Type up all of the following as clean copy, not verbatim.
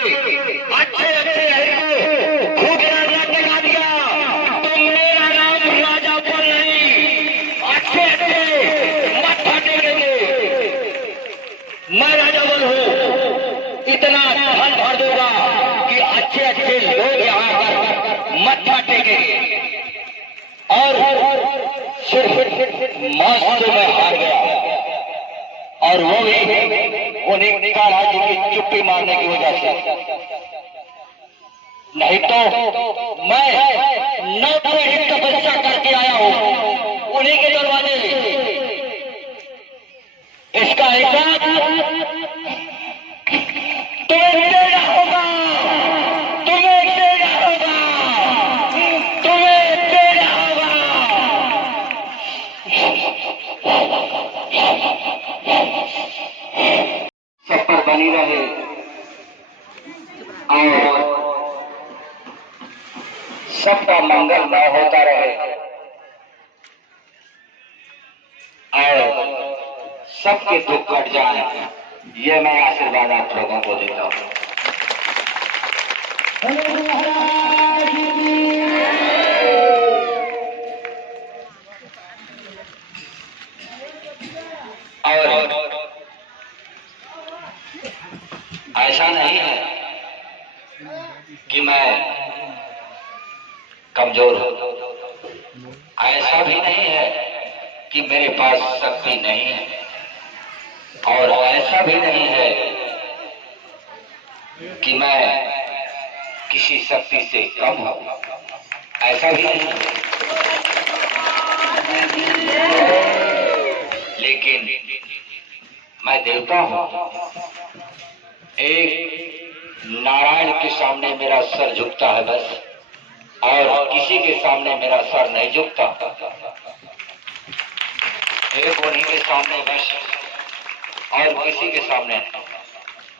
अच्छे अच्छे खूब राजा टिका दिया। तुम मेरा नाम राजा पर नहीं, अच्छे अच्छे मत्था टेकेंगे। मैं राजा बल हूँ, इतना धन भर दूंगा कि अच्छे अच्छे लोग यहाँ पर मत्था टेकेंगे। और सिर्फ मौत से मैं हार गया, और वो भी उन्हीं निका राज्य की चुप्पी मारने की वजह से। नहीं तो मैं 9 पीढ़ी तपस्या करके आया हूं उन्हीं के दरवाजे। इसका हिसाब तुम्हें देना होगा, तुम्हें देना होगा, तुम्हें देना होगा। सब पर बनी रहे और सबका मंगलमय होता रहे और सबके दुख कट जाए, ये मैं आशीर्वाद आप लोगों को देता हूं। और ऐसा नहीं है कि मैं कमजोर हूं, ऐसा भी नहीं है कि मेरे पास शक्ति नहीं है, और ऐसा भी नहीं है कि मैं किसी शक्ति से कम हूं, ऐसा भी नहीं है। लेकिन मैं देवता हूं, एक नारायण के सामने मेरा सर झुकता है बस, और किसी के सामने मेरा सर नहीं झुकता। एक उन्हीं के सामने बस, और किसी के सामने नहीं।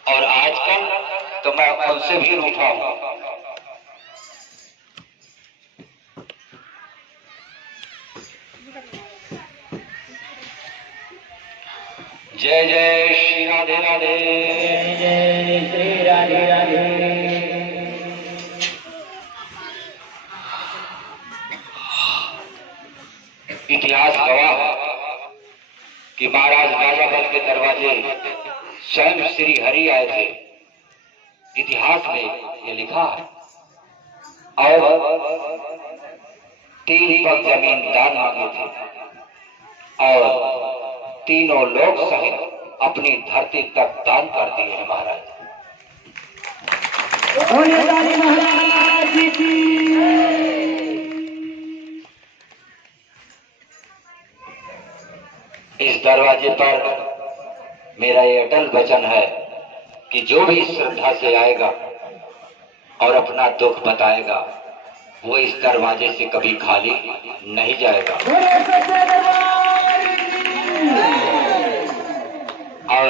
और आजकल तो मैं उनसे भी रूठा हूं। जय जय श्री राधे राधे, जय श्री राधे राधे। इतिहास गवाह है कि महाराज राजा बल के दरवाजे स्वयं श्री हरि आए थे। इतिहास में ये लिखा है। और 3 पग जमीन दान मांगे थे, और तीनों लोग सहित अपनी धरती तक दान कर दिए हैं महाराज। इस दरवाजे पर मेरा ये अटल वचन है कि जो भी श्रद्धा से आएगा और अपना दुख बताएगा, वो इस दरवाजे से कभी खाली नहीं जाएगा। और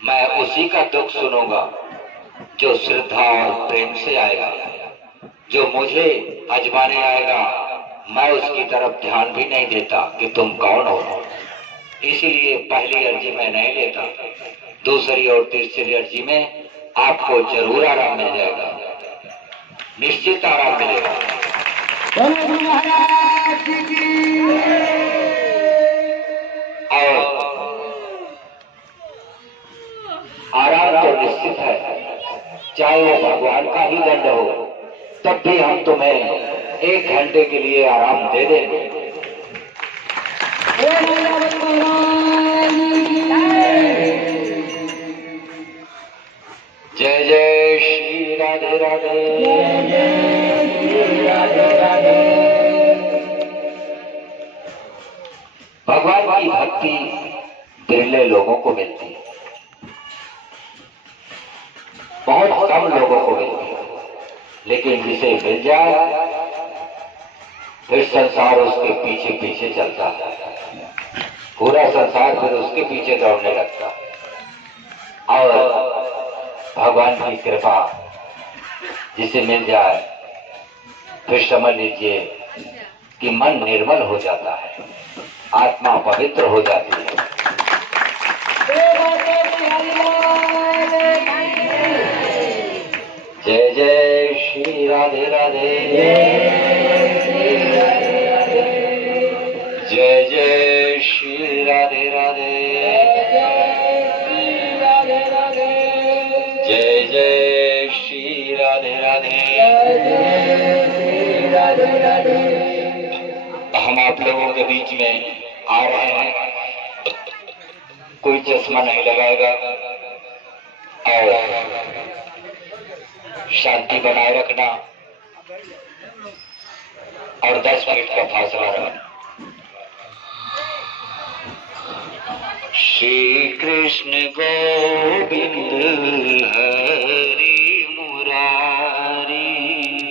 मैं उसी का दुख सुनूंगा जो श्रद्धा और प्रेम से आएगा। जो मुझे आजमाने आएगा, मैं उसकी तरफ ध्यान भी नहीं देता कि तुम कौन हो। इसीलिए पहली अर्जी में नहीं लेता, दूसरी और तीसरी अर्जी में आपको जरूर आराम मिल जाएगा, निश्चित आराम मिलेगा। और आराम तो निश्चित है, चाहे वो भगवान का ही दंड हो, तब भी हम तुम्हें 1 घंटे के लिए आराम दे देंगे। जय जय श्री राधे राधे, जय श्री राधे राधे। भगवान की भक्ति बिरले लोगों को मिलती है, बहुत कम लोगों को मिलती है, लेकिन जिसे मिल जाए फिर संसार उसके पीछे पीछे चलता है, पूरा संसार फिर उसके पीछे दौड़ने लगता है। और भगवान की कृपा जिसे मिल जाए फिर समझ लीजिए कि मन निर्मल हो जाता है, आत्मा पवित्र हो जाती है। जय जय श्री राधे राधे, जय जय श्री राधे राधे, जय जय श्री राधे राधे। हम आप लोगों के बीच में आ रहे हैं, कोई चश्मा नहीं लगाएगा और शांति बनाए रखना और 10 मिनट का फासला रखना। श्री कृष्ण गोविंद हरि मुरारी,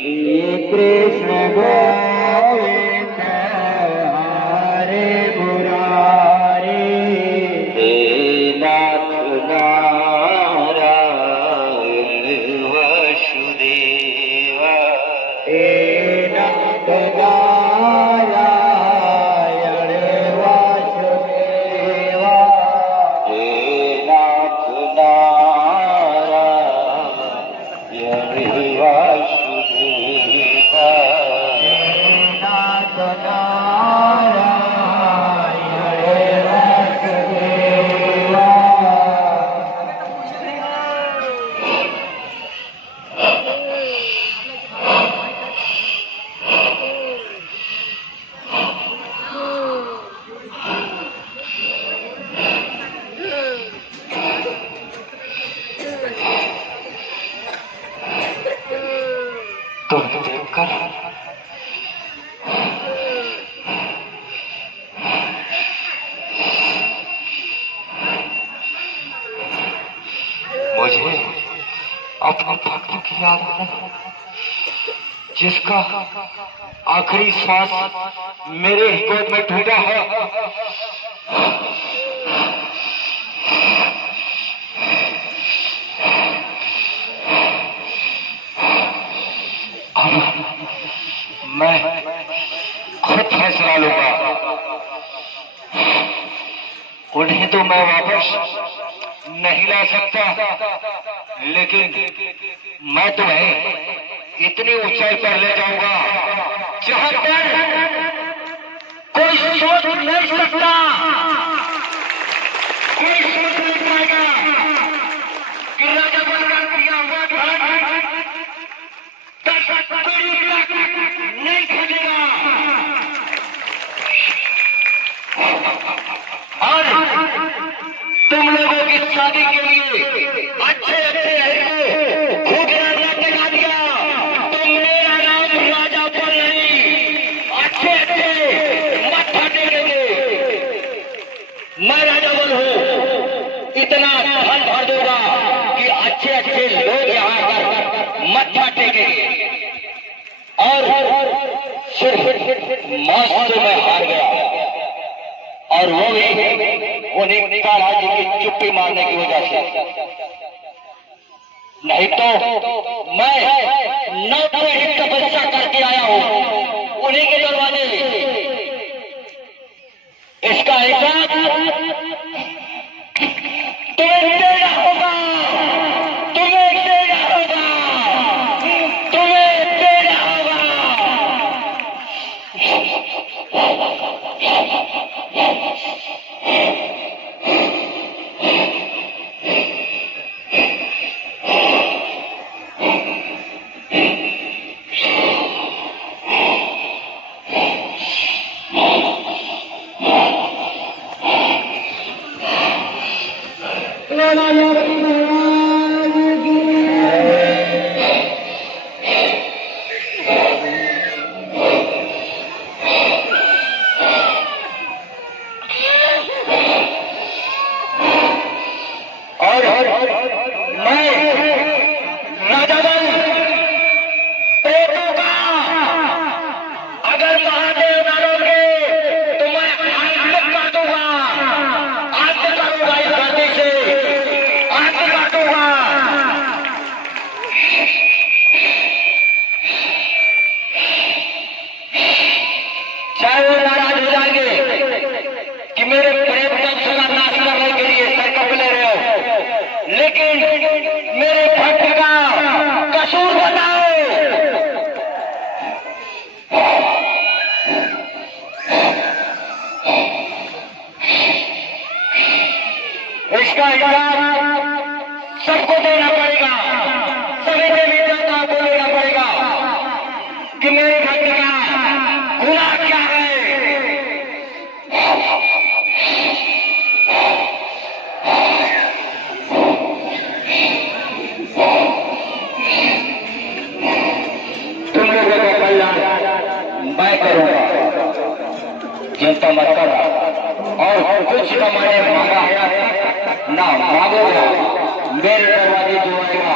श्री कृष्ण गोविंद हरि मुरारी, हे नाथ नारायण वसुदेवा, हे नाथ नारायण वसुदेवा, हे नाथ नारायण वसुदेवा, हे नाथ नारायण वसुदेवा। तुम देखकर मुझे अपने भक्त की याद है, जिसका आखिरी श्वास मेरे ही गोद में टूटा है। मैं खुद फैसला लूंगा, उन्हें तो मैं वापस नहीं ला सकता, लेकिन मैं तुम्हें इतनी ऊंचाई पर ले जाऊंगा जहां पर कोई सोच नहीं सकता, कोई सोच नहीं पाएगा कि राजा बलराम किया हुआ नहीं खोजेगा। और तुम लोगों की शादी के लिए अच्छे अच्छे लड़के खूब नाटक लगा दिया। तुम मेरा नाम राजा बल नहीं, अच्छे अच्छे मत्था टेकेंगे। मैं राजा बल हूँ, इतना धन भर दूंगा कि अच्छे अच्छे लोग यहाँ पर मत्था टेकेंगे। और सिर्फ मौत से मैं हार गया, और वो भी उन्हीं कान्हा जी की चुप्पी मारने की वजह से। नहीं तो मैं 9 पीढ़ी तपस्या करके आया हूं उन्हीं के दरवाजे। इसका हिसाब तुम्हें देना होगा, तुम्हें देना होगा, तुम्हें देना होगा। करूंगा, चिंता मत कर। और कुछ का मैंने मांगा है ना मांगोगा, मेरे दरवाजे जो आएगा